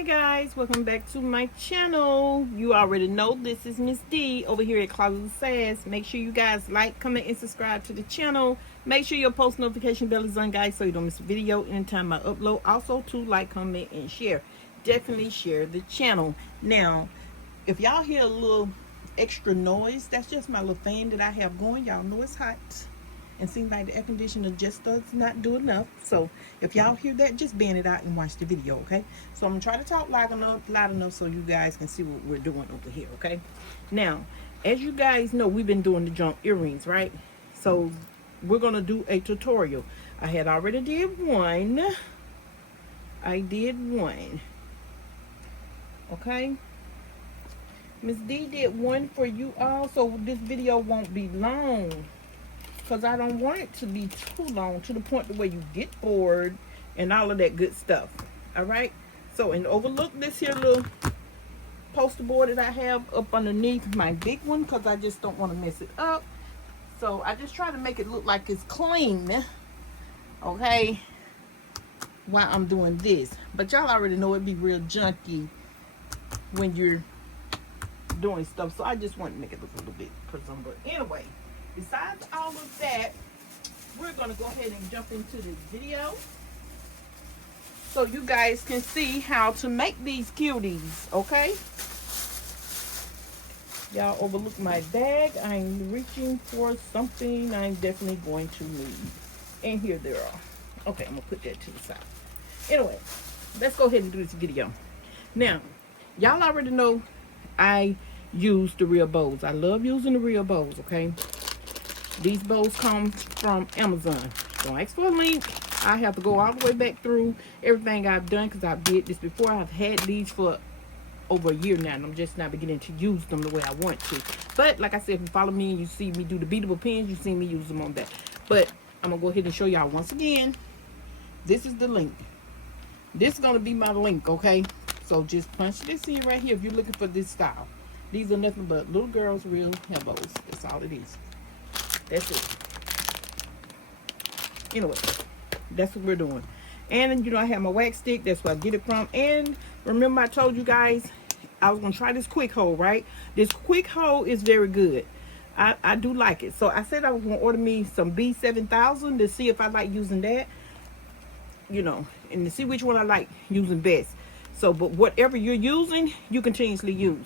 Hi guys, welcome back to my channel. You already know this is Miss D over here at Closet of Sass. Make sure you guys like, comment, and subscribe to the channel. Make sure your post notification bell is on, guys, so you don't miss a video anytime I upload. Also, to like, comment, and share. Definitely share the channel. Now, if y'all hear a little extra noise, that's just my little fan that I have going. Y'all know it's hot. And seems like the air conditioner just does not do enough. So if y'all hear that, just ban it out and watch the video, okay? So I'm gonna try to talk loud enough so you guys can see what we're doing over here, okay? Now, as you guys know, we've been doing the junk earrings, right? So we're gonna do a tutorial. I had already did one. Okay? Miss D did one for you all, so this video won't be long. Because I don't want it to be too long to the point where you get bored and all of that good stuff. Alright? So, and overlook this here little poster board that I have up underneath my big one, because I just don't want to mess it up. So, I just try to make it look like it's clean. Okay? While I'm doing this. But y'all already know it'd be real junky when you're doing stuff. So, I just want to make it look a little bit presentable. Anyway. Besides all of that, we're going to go ahead and jump into this video so you guys can see how to make these cuties, okay? Y'all overlook my bag. I'm reaching for something I'm definitely going to need. And here they are. Okay, I'm going to put that to the side. Anyway, let's go ahead and do this video. Now, y'all already know I use the real bows. I love using the real bows, okay? These bows come from Amazon. Don't ask for a link. I have to go all the way back through everything I've done because I did this before. I've had these for over a year now, and I'm just now beginning to use them the way I want to. But like I said, if you follow me and you see me do the beatable pins, you see me use them on that. But I'm going to go ahead and show y'all once again. This is the link. This is going to be my link, okay? So just punch this in right here if you're looking for this style. These are nothing but little girls' real hair bows. That's all it is. That's it. Anyway, that's what we're doing. And, you know, I have my wax stick. That's where I get it from. And remember I told you guys I was going to try this quick hold, right? This quick hold is very good. I do like it. So I said I was going to order me some B7000 to see if I like using that. You know, and to see which one I like using best. So, but whatever you're using, you continuously use.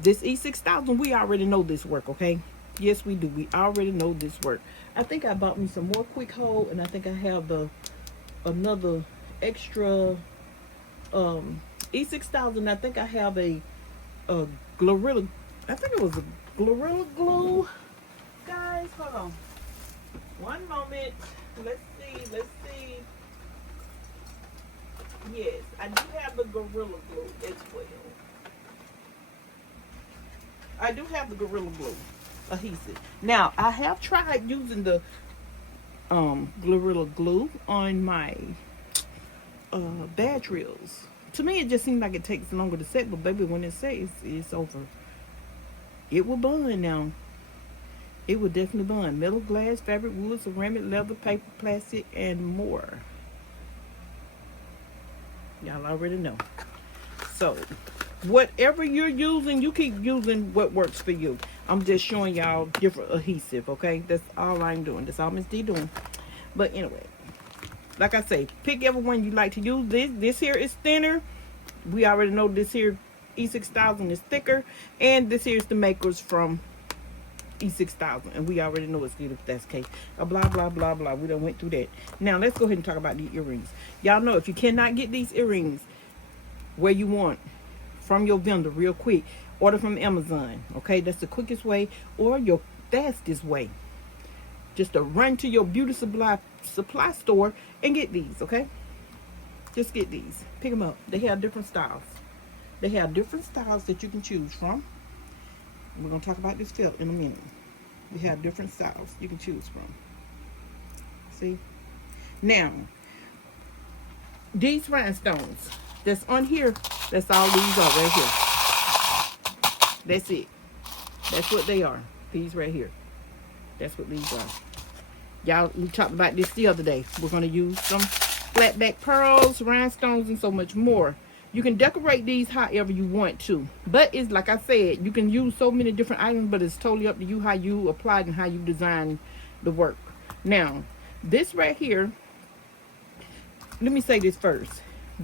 This E6000, we already know this work, okay? Yes, we do. We already know this work. I think I bought me some more quick hold, and I think I have another extra E6000. I think I have a Gorilla. I think it was a Gorilla Glue. Guys, hold on. One moment. Let's see. Yes, I do have the Gorilla Glue as well. I do have the Gorilla Glue adhesive. Now, I have tried using the Gorilla Glue on my badge reels. To me, it just seems like it takes longer to set, but baby, when it sets, it's over. It will bond now. It will definitely bond. Metal, glass, fabric, wood, ceramic, leather, paper, plastic, and more. Y'all already know. So, whatever you're using, you keep using what works for you. I'm just showing y'all different adhesive, okay? That's all I'm doing. That's all Miss D doing. But anyway, like I say, pick every one you like to use. This here is thinner. We already know this here E6000 is thicker. And this here is the makers from E6000. And we already know it's good if that's the case. Blah, blah, blah, blah. We done went through that. Now, let's go ahead and talk about the earrings. Y'all know if you cannot get these earrings where you want from your vendor real quick, order from Amazon, okay? That's the quickest way or your fastest way. Just to run to your beauty supply store and get these, okay? Just get these. Pick them up. They have different styles. They have different styles that you can choose from. We're going to talk about this felt in a minute. We have different styles you can choose from. See? Now, these rhinestones that's on here, that's all these are right here. That's it. That's what they are. These right here. That's what these are. Y'all, we talked about this the other day. We're going to use some flat back pearls, rhinestones, and so much more. You can decorate these however you want to, but it's like I said, you can use so many different items, but it's totally up to you how you apply it and how you design the work. Now, this right here, let me say this first.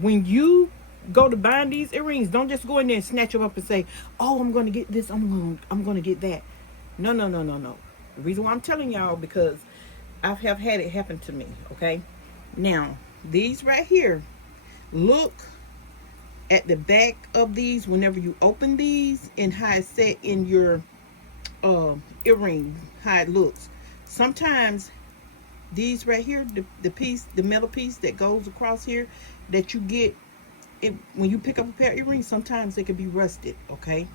When you go to buying these earrings, don't just go in there and snatch them up and say, oh, I'm going to get this, I'm going to get that. No, no, no, no, no. The reason why I'm telling y'all, because I have had it happen to me, okay? Now, these right here, look at the back of these whenever you open these and how it's set in your earring, how it looks. Sometimes these right here, the piece, the metal piece that goes across here that you get it, when you pick up a pair of earrings, sometimes they can be rusted, okay?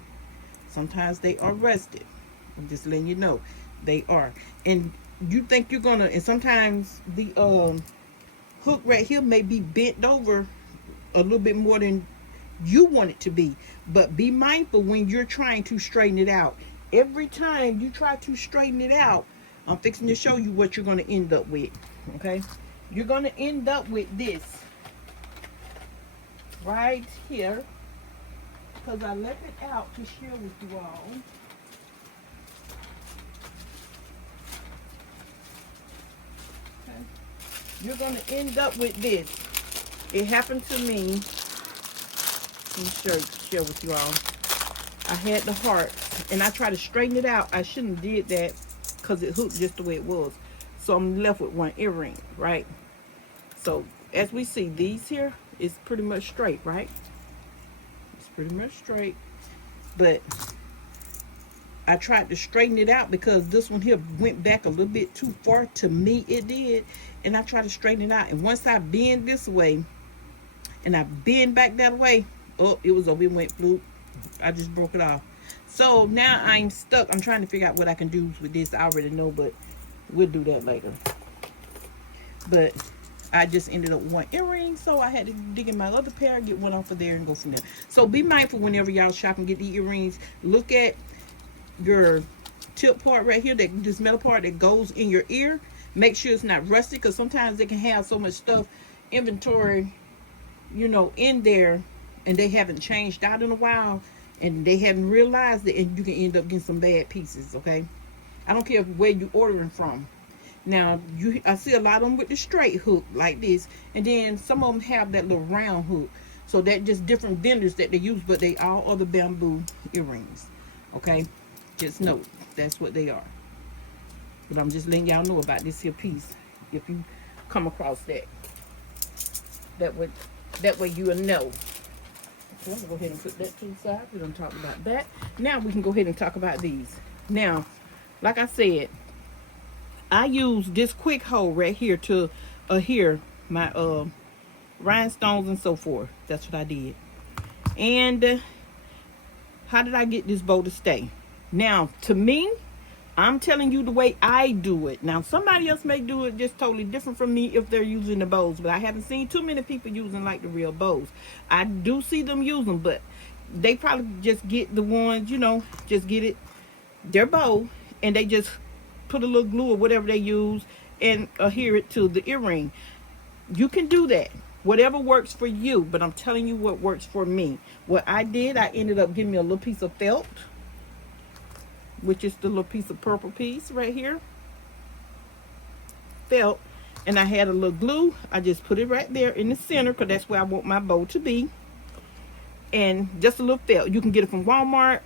Sometimes they are rusted. I'm just letting you know they are. And you think you're gonna, and sometimes the hook right here may be bent over a little bit more than you want it to be. But be mindful when you're trying to straighten it out. Every time you try to straighten it out, I'm fixing to show you what you're going to end up with, okay? You're going to end up with this right here, because I left it out to share with you all. Okay. You're going to end up with this. It happened to me. Let me share with you all. I had the heart, and I tried to straighten it out. I shouldn't have did that, because it hooked just the way it was. So I'm left with one earring, right? So as we see, these here is pretty much straight, right? It's pretty much straight. But I tried to straighten it out because this one here went back a little bit too far. To me, it did. And I tried to straighten it out. And once I bend this way and I bend back that way, oh, it was over. It went bloop. I just broke it off. So now I'm stuck. I'm trying to figure out what I can do with this. I already know, but we'll do that later. But I just ended up with one earring, so I had to dig in my other pair, get one off of there, and go from there. So be mindful whenever y'all shop and get the earrings. Look at your tip part right here, that this metal part that goes in your ear. Make sure it's not rusty, because sometimes they can have so much stuff, inventory, you know, in there, and they haven't changed out in a while, and they haven't realized it, and you can end up getting some bad pieces, okay? I don't care where you're ordering from. Now, I see a lot of them with the straight hook like this, and then some of them have that little round hook. So that just different vendors that they use, but they all are the bamboo earrings, okay? Just note, that's what they are. But I'm just letting y'all know about this here piece, if you come across that. That way you'll know. Okay, I'll go ahead and put that to the side. We don't talk about that. Now we can go ahead and talk about these. Now, like I said, I use this quick hole right here to adhere my rhinestones and so forth. That's what I did. And how did I get this bow to stay? Now, to me, I'm telling you the way I do it. Now, somebody else may do it just totally different from me if they're using the bows, but I haven't seen too many people using like the real bows. I do see them use them, but they probably just get the ones, you know, just get it, their bow, and they just put a little glue or whatever they use and adhere it to the earring. You can do that, whatever works for you, but I'm telling you what works for me. What I did, I ended up getting me a little piece of felt, which is the little piece of purple piece right here, felt, and I had a little glue. I just put it right there in the center, because that's where I want my bow to be, and just a little felt. You can get it from Walmart.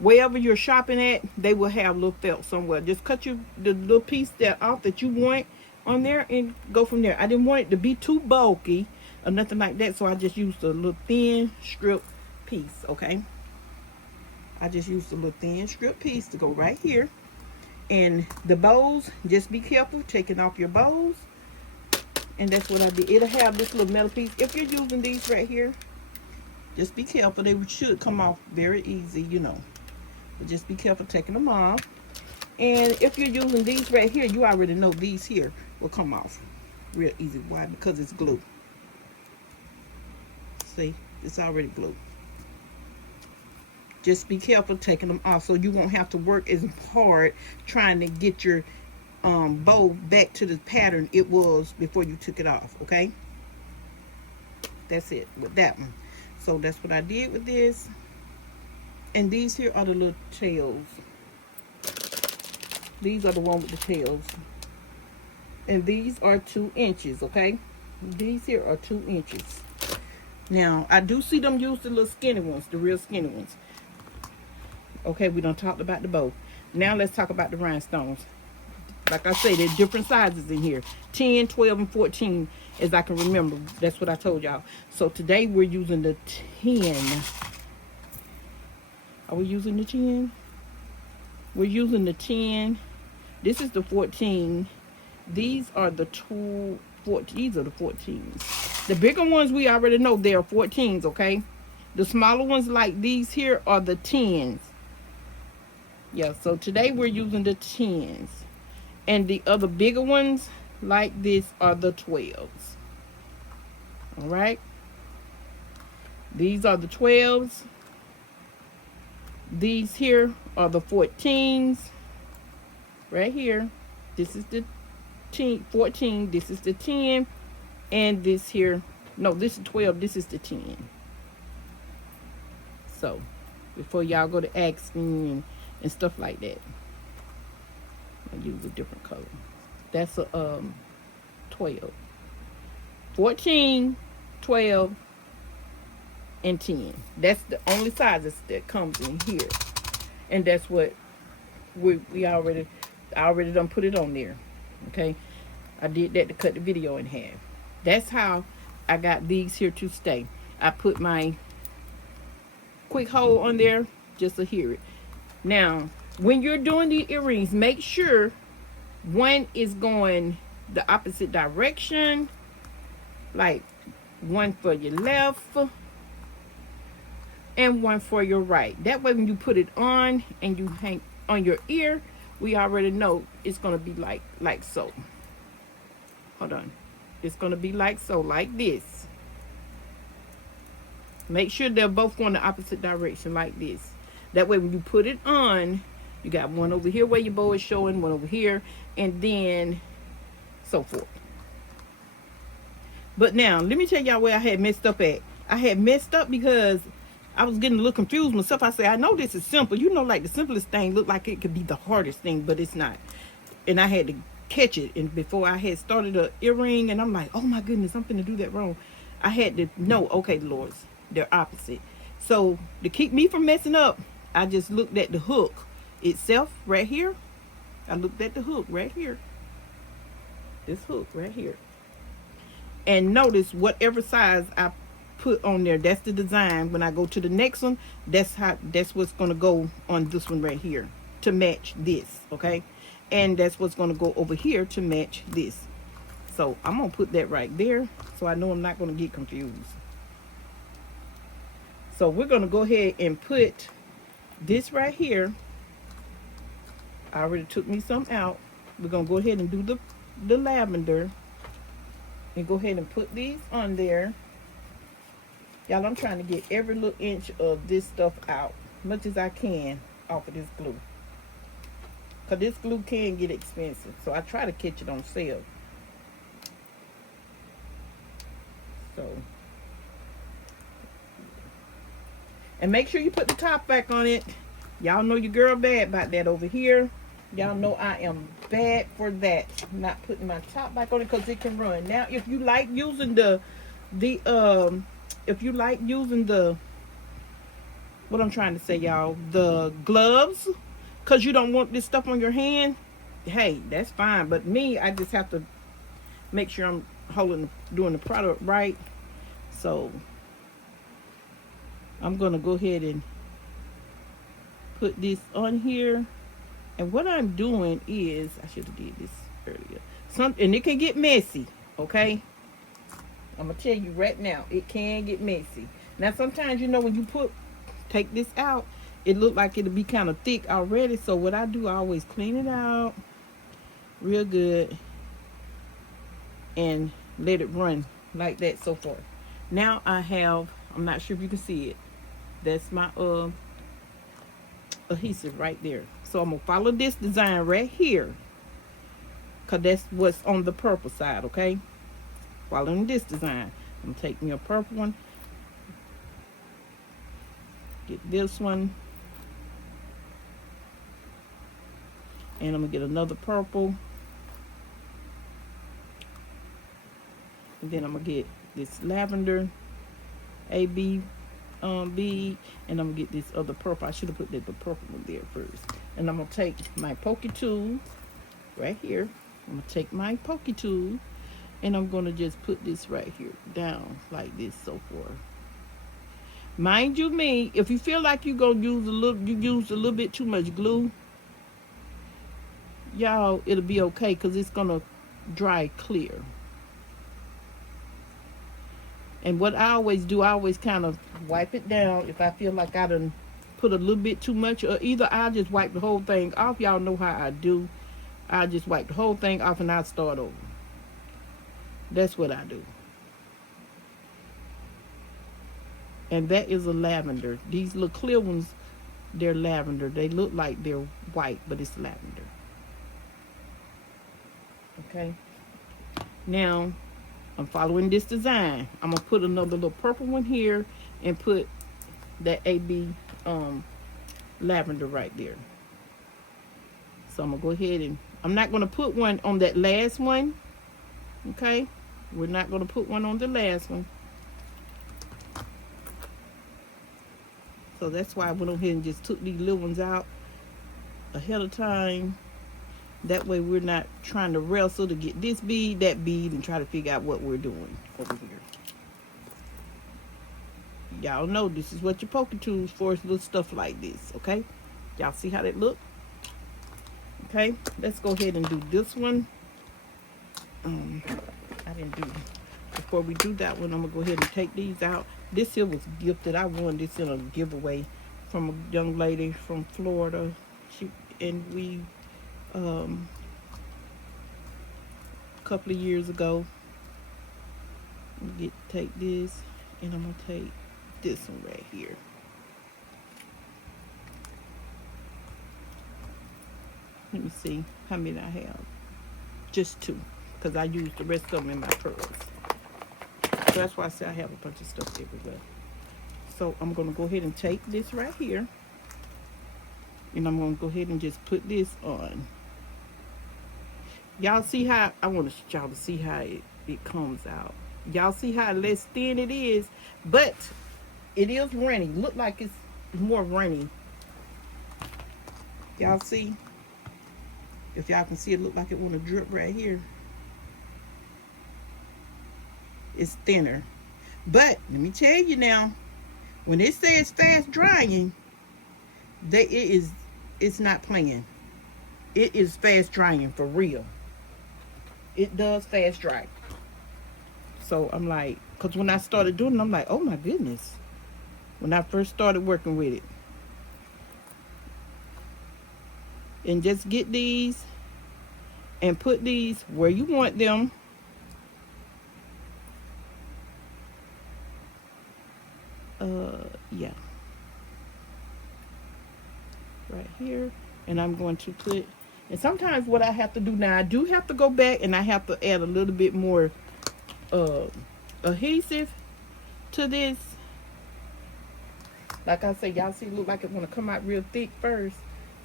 Wherever you're shopping at, they will have little felt somewhere. Just cut the little piece off that you want on there and go from there. I didn't want it to be too bulky or nothing like that, so I just used a little thin strip piece, okay? I just used a little thin strip piece to go right here. And the bows, just be careful taking off your bows. And that's what I did. It'll have this little metal piece. If you're using these right here, just be careful. They should come off very easy, you know. But just be careful taking them off. And if you're using these right here, you already know these here will come off real easy. Why? Because it's glue. See, it's already glue. Just be careful taking them off, so you won't have to work as hard trying to get your bow back to the pattern it was before you took it off, okay? That's it with that one. So that's what I did with this. And these here are the little tails. These are the one with the tails. And these are 2 inches, okay? These here are 2 inches. Now, I do see them use the little skinny ones, the real skinny ones. Okay, we done talked about the bow. Now let's talk about the rhinestones. Like I say, there's different sizes in here. 10, 12, and 14, as I can remember. That's what I told y'all. So today we're using the 10. Are we using the 10? We're using the 10. This is the 14. These are the 2, 14. These are the 14s. The bigger ones we already know they are 14s, okay? The smaller ones like these here are the 10s. Yeah, so today we're using the 10s. And the other bigger ones like this are the 12s. Alright? These are the 12s. These here are the 14s. Right here. This is the 14. This is the 10. And this here. No, this is 12. This is the 10. So, before y'all go to asking and stuff like that. I use a different color. That's a 12. 14, 12, and 10. That's the only sizes that comes in here. And that's what I already done put it on there. Okay? I did that to cut the video in half. That's how I got these here to stay. I put my quick hole on there just to hear it. Now, when you're doing the earrings, make sure one is going the opposite direction. Like one for your left and one for your right. That way when you put it on and you hang on your ear, we already know it's going to be like so. Hold on. It's going to be like so, like this. Make sure they're both going the opposite direction like this. That way when you put it on, you got one over here where your bow is showing, one over here, and then so forth. But now, let me tell y'all where I had messed up at. I had messed up because I was getting a little confused myself. I said, I know this is simple. You know, like the simplest thing looked like it could be the hardest thing, but it's not. And I had to catch it. And before I had started an earring, and I'm like, oh my goodness, I'm finna do that wrong. I had to know, okay, Lords, they're opposite. So to keep me from messing up, I just looked at the hook itself right here. I looked at the hook right here. This hook right here. And notice whatever size I put on there, that's the design. When I go to the next one, that's what's going to go on this one right here to match this, okay? And that's what's going to go over here to match this. So I'm going to put that right there so I know I'm not going to get confused. So we're going to go ahead and put this right here. I already took me some out. We're going to go ahead and do the lavender. And go ahead and put these on there. Y'all, I'm trying to get every little inch of this stuff out. Much as I can off of this glue. Because this glue can get expensive. So I try to catch it on sale. So. And make sure you put the top back on it. Y'all know your girl bad about that over here. Y'all know I am bad for that. Not putting my top back on it because it can run. Now, if you like using what I'm trying to say, y'all, the gloves, because you don't want this stuff on your hand, hey, that's fine. But me, I just have to make sure I'm doing the product right. So I'm gonna go ahead and put this on here. And what I'm doing is, I should have did this earlier. And it can get messy, okay? I'm going to tell you right now, it can get messy. Now, sometimes, you know, when you take this out, it look like it'll be kind of thick already. So what I do, I always clean it out real good and let it run like that so far. Now I have, I'm not sure if you can see it. That's my adhesive right there. So I'm gonna follow this design right here, because that's what's on the purple side, okay? Following this design. I'm taking your purple one, Get this one. And I'm gonna get another purple. And then I'm gonna get this lavender AB bead, and I'm gonna get this other purple. I should have put the purple one there first. And I'm gonna take my pokey tool right here. I'm gonna take my pokey tool, and I'm gonna just put this right here down like this, so forth. Mind you, me, if you feel like you gonna use you used a little bit too much glue, y'all, it'll be okay because it's gonna dry clear. And what I always do, I always kind of wipe it down if I feel like I done put a little bit too much, or either I just wipe the whole thing off. Y'all know how I do. I just wipe the whole thing off and I start over. That's what I do. And that is a lavender. These little clear ones, they're lavender. They look like they're white, but it's lavender. Okay. Now, I'm following this design. I'm going to put another little purple one here and put that AB lavender right there. So I'm going to go ahead and, I'm not going to put one on that last one. Okay. We're not going to put one on the last one. So that's why I went ahead and just took these little ones out ahead of time. That way we're not trying to wrestle to get this bead, that bead, and try to figure out what we're doing over here. Y'all know this is what your poker tools for, is little stuff like this, okay? Y'all see how that look? Okay, let's go ahead and do this one. I didn't do, before we do that one, I'm gonna go ahead and take these out. This here was gifted. I won this in a giveaway from a young lady from Florida. We a couple of years ago. Take this, and I'm gonna take this one right here. Let me see how many I have. Just 2, because I used the rest of them in my pearls. So that's why I say I have a bunch of stuff everywhere. So I'm gonna go ahead and take this right here, and I'm gonna go ahead and just put this on. Y'all see how, I want y'all to see how it comes out. Y'all see how less thin it is, but it is runny. Look like it's more runny. Y'all see? If y'all can see, it look like it want to drip right here. It's thinner. But let me tell you now, when it says fast drying, it's not playing. It is fast drying for real. It does fast dry. So I'm like, because when I started doing it, I'm like, oh my goodness. When I first started working with it. And just get these and put these where you want them. Yeah. Right here. And I'm going to put, and sometimes what I have to do now, I do have to go back and I have to add a little bit more adhesive to this. Like I say, y'all see, it look like it want to come out real thick first.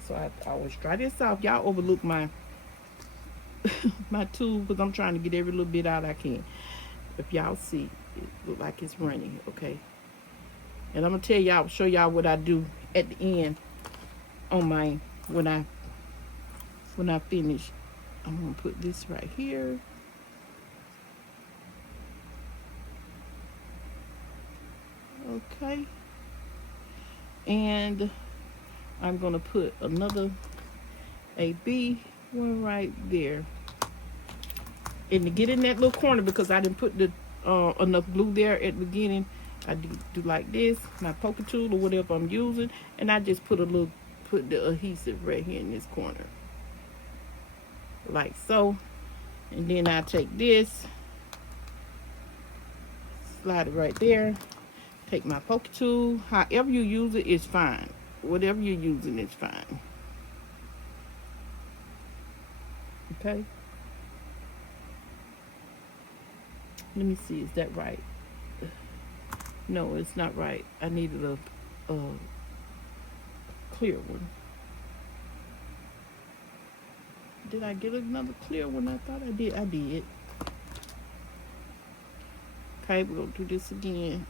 So I always try this off. Y'all overlook my my tool because I'm trying to get every little bit out I can. If y'all see, it look like it's running, okay? And I'm gonna tell y'all, show y'all what I do at the end on my, when I finish. I'm gonna put this right here. Okay. And I'm gonna put another AB one right there. And to get in that little corner, because I didn't put the enough glue there at the beginning, I do like this, my poker tool or whatever I'm using, and I just put the adhesive right here in this corner. Like so. And then I take this, slide it right there, take my poker tool, however you use it is fine. Whatever you're using is fine. Okay. Let me see, is that right? No, it's not right. I needed clear one. Did I get another clear one? I thought I did. I did. Okay, we're going to do this again.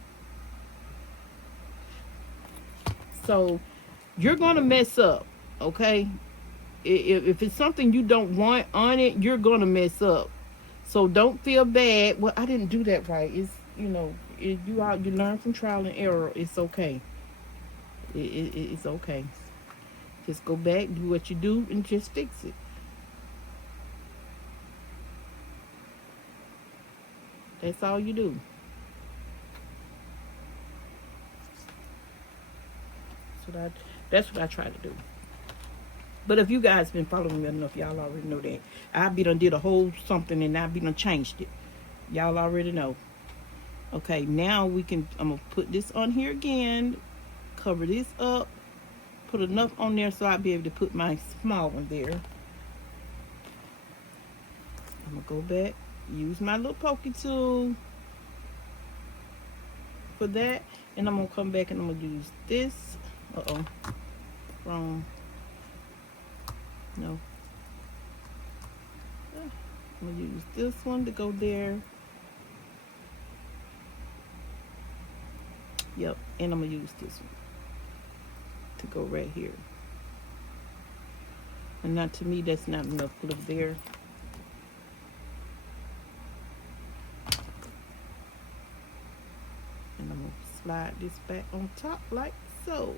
So, you're going to mess up, okay? If it's something you don't want on it, you're going to mess up. So, don't feel bad. Well, I didn't do that right. It's, you learn from trial and error. It's okay. It's okay. Just go back, do what you do, and just fix it. That's all you do. That's what I try to do. But if you guys been following me enough, y'all already know that. I be done did a whole something and I be done changed it. Y'all already know. Okay, now I'm gonna put this on here again, cover this up, put enough on there so I'll be able to put my small one there. I'm gonna go back, use my little pokey tool for that, and I'm gonna come back and I'm gonna use this. Wrong. No. I'm gonna use this one to go there. Yep, and I'm gonna use this one to go right here. And not to me, that's not enough glue there. And I'm gonna slide this back on top like so.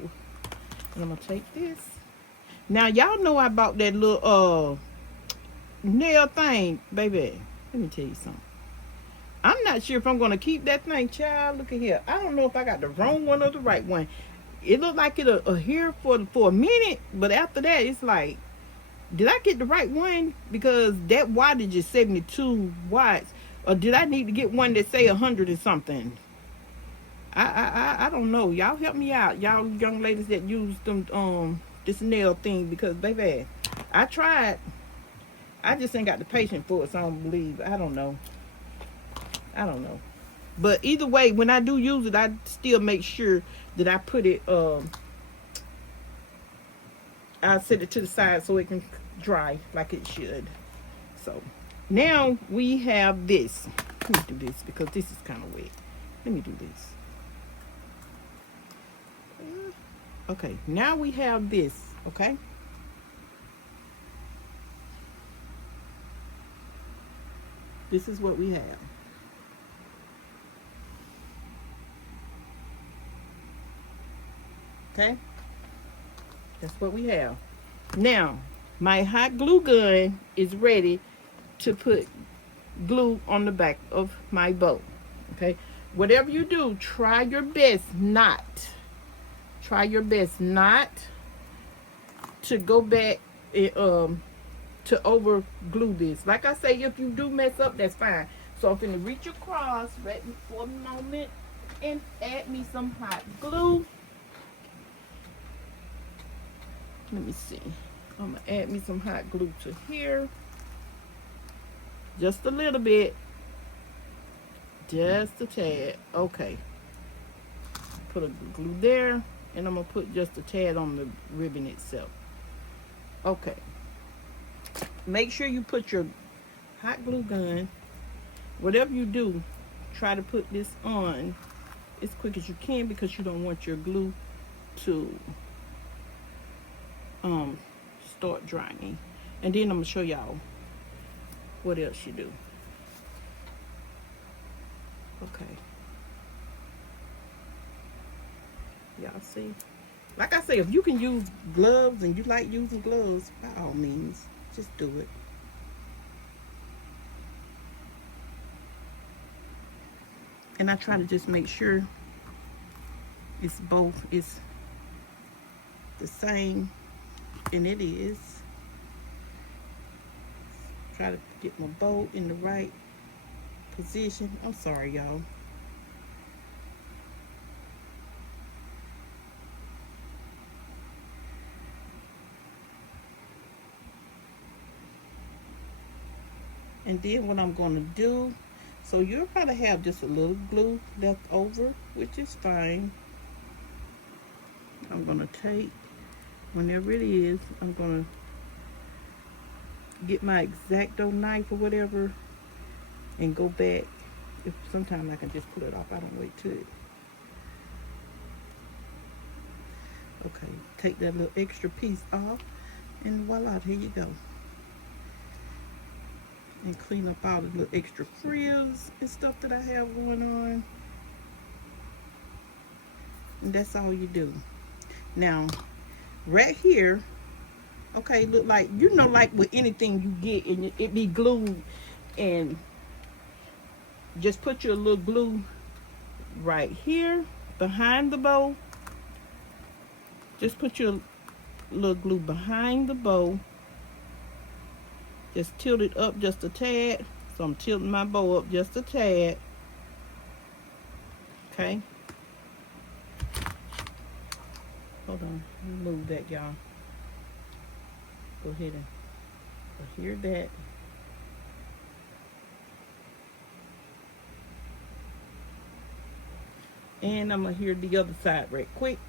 And I'm gonna take this. Now y'all know I bought that little nail thing, baby. Let me tell you something. I'm not sure if I'm gonna keep that thing, child. Look at here. I don't know if I got the wrong one or the right one. It looked like it'll adhere for a minute, but after that, it's like, did I get the right one? Because that wattage is 72 watts, or did I need to get one that say 100 or something? I don't know. Y'all help me out, y'all young ladies that use them this nail thing, because baby, I tried. I just ain't got the patience for it, so I don't believe. I don't know. But either way, when I do use it, I still make sure that I put it, I set it to the side so it can dry like it should. So now we have this. Let me do this because this is kind of wet. Let me do this. Okay, now we have this, okay? This is what we have. Okay, that's what we have. Now, my hot glue gun is ready to put glue on the back of my bow. Okay, whatever you do, try your best not to go back to over glue this. Like I say, if you do mess up, that's fine. So I'm gonna reach across right for a moment and add me some hot glue. Let me see. I'm gonna add me some hot glue to here. Just a little bit. Just a tad. Okay. Put a glue there. And I'm gonna put just a tad on the ribbon itself. Okay. Make sure you put your hot glue gun. Whatever you do, try to put this on as quick as you can, because you don't want your glue to start drying. And then I'm gonna show y'all what else you do. Okay, y'all see, like I say, if you can use gloves and you like using gloves, by all means, just do it. And I try to just make sure it's the same. And it is. Try to get my bow in the right position. I'm sorry, y'all. And then what I'm going to do, so you'll probably have just a little glue left over, which is fine. I'm gonna take, whenever it is, I'm gonna get my X-Acto knife or whatever and go back. If sometimes I can just pull it off, I don't wait till it. Okay, take that little extra piece off, and voila, here you go. And clean up all the little extra frills and stuff that I have going on. And that's all you do. Now, right here, okay, look like, you know, like with anything you get and it be glued, and just put your little glue right here behind the bow. Just put your little glue behind the bow. Just tilt it up just a tad. So I'm tilting my bow up just a tad. Okay. Hold on. Move that, y'all. Go ahead and adhere that. And I'm going to adhere the other side right quick.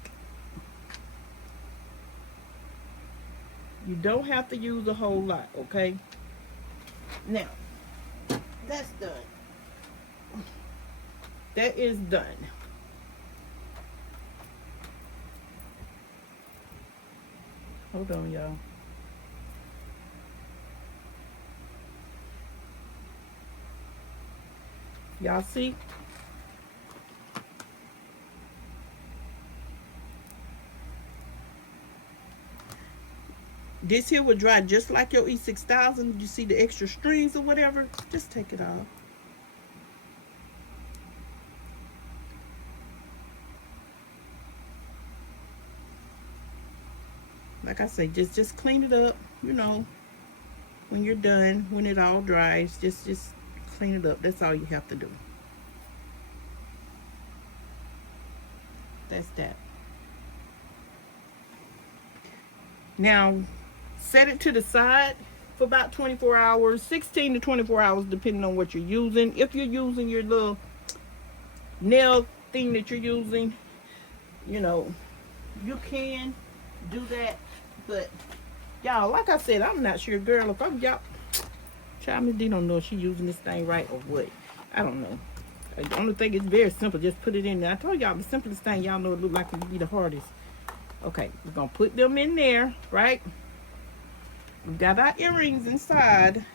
You don't have to use a whole lot, okay? Now, that's done. That is done. Hold on, y'all. Y'all see? This here will dry just like your E6000. You see the extra strings or whatever? Just take it off. Like I say, just clean it up, you know, when you're done, when it all dries, just clean it up. That's all you have to do. That's that. Now, set it to the side for about 24 hours, 16 to 24 hours, depending on what you're using. If you're using your little nail thing that you're using, you know, you can do that. But y'all, like I said, I'm not sure, girl. If I'm y'all, child, Miss D don't know if she's using this thing right or what. I don't know. The only thing is very simple. Just put it in there. I told y'all the simplest thing, y'all know it look like it would be the hardest. Okay, we're gonna put them in there, right? We've got our earrings inside.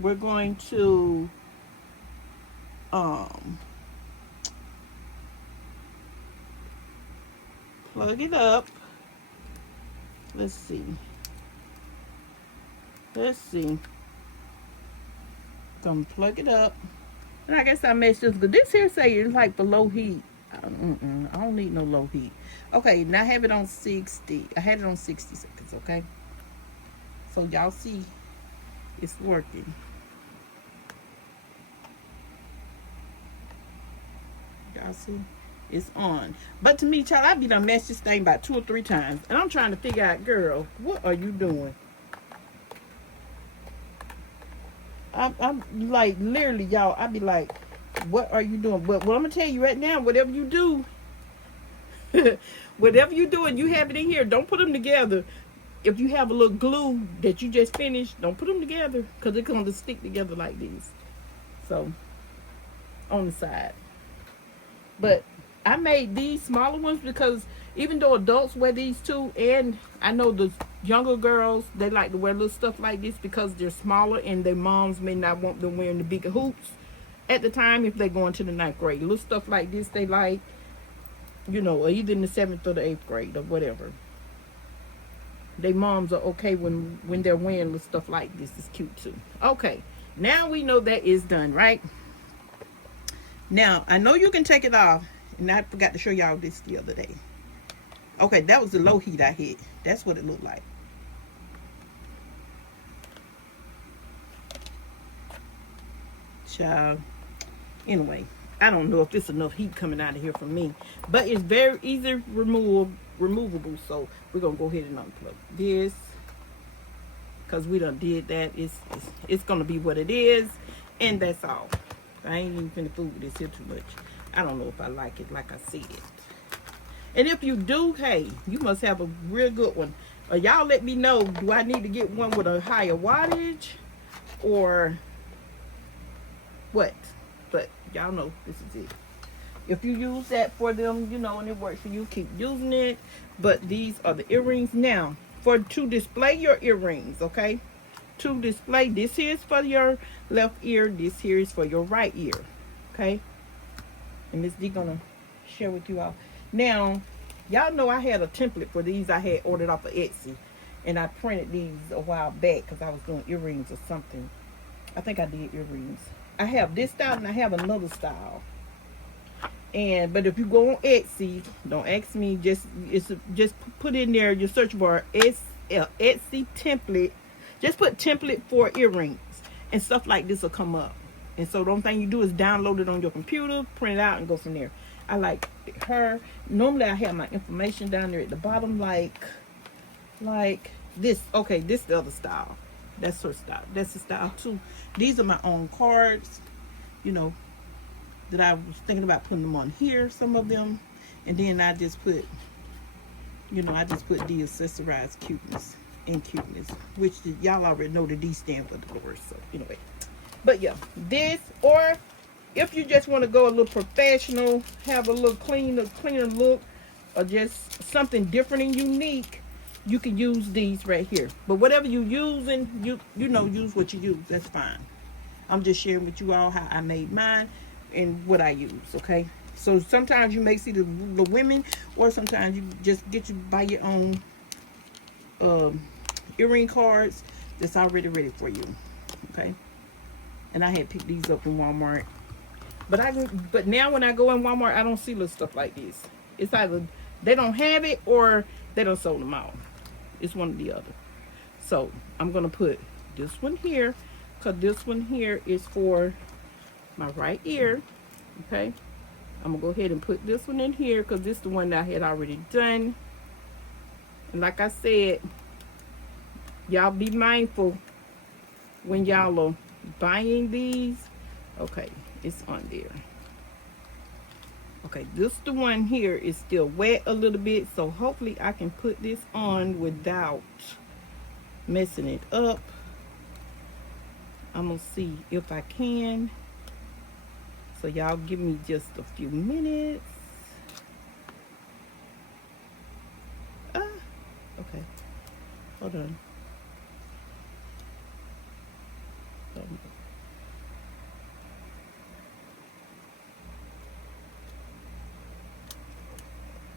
We're going to plug it up. Let's see. Gonna plug it up. And I guess I messed this, but this here say it's like for low heat. I don't need no low heat. Okay, now I have it on 60. I had it on 60 seconds, okay? So y'all see it's working. Y'all see? It's on. But to me, child, I be done messed this thing about 2 or 3 times. And I'm trying to figure out, girl, what are you doing? I'm like, literally, y'all, I be like, what are you doing? But what I'm going to tell you right now, whatever you do, whatever you do and you have it in here, don't put them together. If you have a little glue that you just finished, don't put them together because they're going to stick together like this. So, on the side. But I made these smaller ones because even though adults wear these too, and I know the younger girls, they like to wear little stuff like this because they're smaller and their moms may not want them wearing the bigger hoops at the time if they're going to the 9th grade. Little stuff like this they like, you know, or either in the 7th or the 8th grade or whatever. Their moms are okay when they're wearing little stuff like this. It's cute too. Okay, now we know that is done, right? Now, I know you can take it off, and I forgot to show y'all this the other day. Okay, that was the low heat I hit. That's what it looked like. Child. Anyway, I don't know if there's enough heat coming out of here for me, but it's very easy removable, so we're going to go ahead and unplug this because we done did that. It's going to be what it is, and that's all. I ain't even finna fool with this here too much. I don't know if I like it like I said. And if you do, hey, you must have a real good one. Y'all let me know, do I need to get one with a higher wattage or what? But y'all know this is it. If you use that for them, you know, and it works for you, keep using it. But these are the earrings. Now, to display your earrings, okay? To display, this here is for your left ear, this here is for your right ear, okay? And Miss D gonna share with you all. Now, y'all know I had a template for these I had ordered off of Etsy. And I printed these a while back because I was doing earrings or something. I think I did earrings. I have this style and I have another style. But if you go on Etsy, don't ask me, just put in there your search bar Etsy template. Just put template for earrings and stuff like this will come up. And so the only thing you do is download it on your computer, print it out, and go from there. I like her. Normally I have my information down there at the bottom, like this. Okay, this is the other style. That's her style. That's the style too. These are my own cards, you know, that I was thinking about putting them on here, some of them. And then I just put, you know, I just put the accessorized cuteness and cuteness, which y'all already know the D stand for Dolores. So anyway, but yeah, this, or if you just want to go a little professional, have a little cleaner look, or just something different and unique, you can use these right here. But whatever you using, you know, use what you use. That's fine. I'm just sharing with you all how I made mine and what I use. Okay. So sometimes you may see the women, or sometimes you just buy your own earring cards that's already ready for you. Okay. And I had picked these up in Walmart. But now when I go in Walmart, I don't see little stuff like this. It's either they don't have it or they don't sold them out. It's one or the other. So I'm gonna put this one here, because this one here is for my right ear. Okay. I'm gonna go ahead and put this one in here because this is the one that I had already done. And like I said, y'all be mindful when y'all are buying these. Okay, it's on there. Okay, this the one here is still wet a little bit, so hopefully I can put this on without messing it up. I'm gonna see if I can. So y'all give me just a few minutes. Okay, hold on.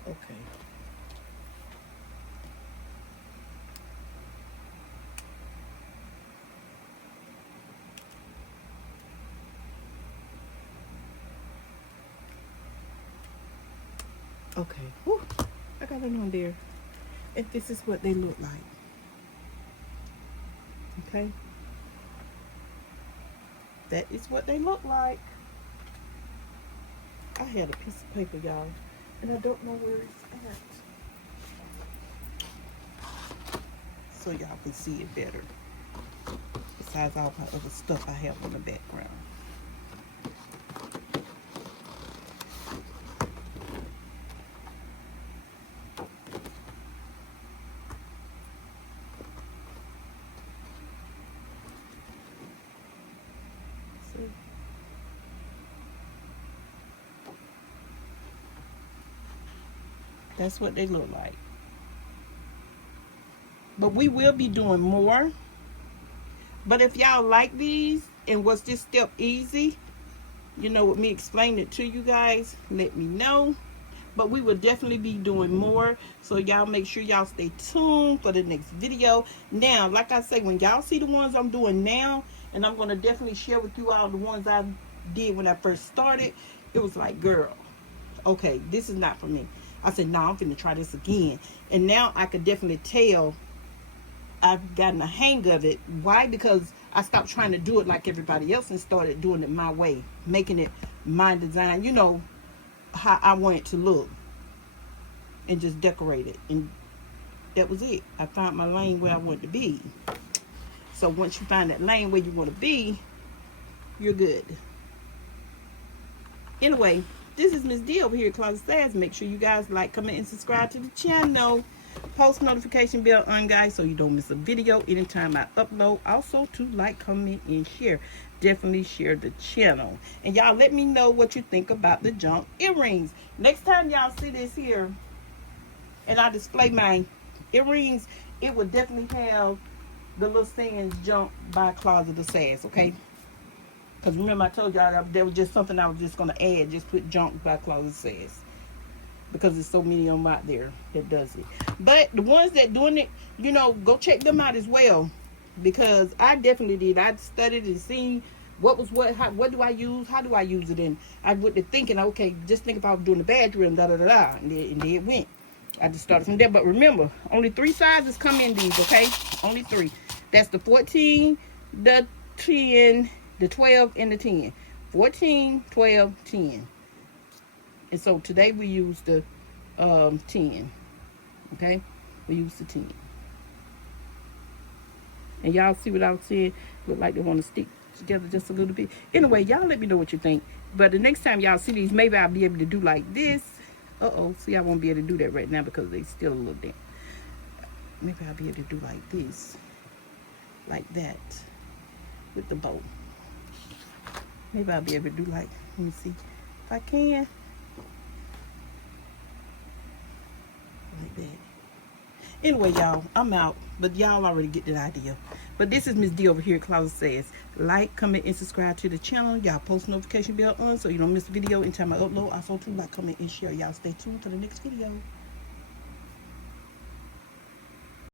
Okay. Okay. Whew. I got it on there. And this is what they look like. Okay. That is what they look like. I had a piece of paper, y'all, and I don't know where it's at. So y'all can see it better. Besides all my other stuff I have on the background. That's what they look like. But we will be doing more. But if y'all like these and was this step easy, you know, with me explaining it to you guys, let me know. But we will definitely be doing more. So y'all make sure y'all stay tuned for the next video. Now, like I say, when y'all see the ones I'm doing now, and I'm going to definitely share with you all the ones I did when I first started, it was like, girl, okay, this is not for me. I said, no, I'm finna try this again. And now I could definitely tell I've gotten a hang of it. Why? Because I stopped trying to do it like everybody else and started doing it my way. Making it my design, you know, how I want it to look. And just decorate it. And that was it. I found my lane where I wanted to be. So once you find that lane where you want to be, you're good. Anyway, This is Miss D over here at Closet Sass. Make sure you guys like, comment, and subscribe to the channel. Post notification bell on, guys, so you don't miss a video anytime I upload. Also, to like, comment, and share. Definitely share the channel. And y'all let me know what you think about the junk earrings. Next time y'all see this here, and I display my earrings, it will definitely have the little saying junk by Closet of Sass, okay? Because remember I told y'all that there was just something I was just going to add. Just put junk by Closet Sass. Because there's so many of them out there that does it. But the ones that doing it, you know, go check them out as well. Because I definitely did. I studied and seen what was what, how, what do I use, how do I use it. And I went to thinking, okay, just think if I was doing the badge rim, da-da-da-da. And there it went. I just started from there. But remember, only 3 sizes come in these, okay? Only 3. That's the 14, the 10, the 12, and the 10. 14, 12, 10. And so today we use the 10. Okay? We use the 10. And y'all see what I was saying? Look like they want to stick together just a little bit. Anyway, y'all let me know what you think. But the next time y'all see these, maybe I'll be able to do like this. Uh-oh. See, I won't be able to do that right now because they still a little damp. Maybe I'll be able to do like this. Like that. With the bow. Maybe I'll be able to do like, let me see. If I can. Like that. Anyway, y'all, I'm out. But y'all already get the idea. But this is Miss D over here at Closet Sass. Like, comment, and subscribe to the channel. Y'all post notification bell on so you don't miss a video anytime I upload. Also, too, like, comment, and share. Y'all stay tuned for the next video.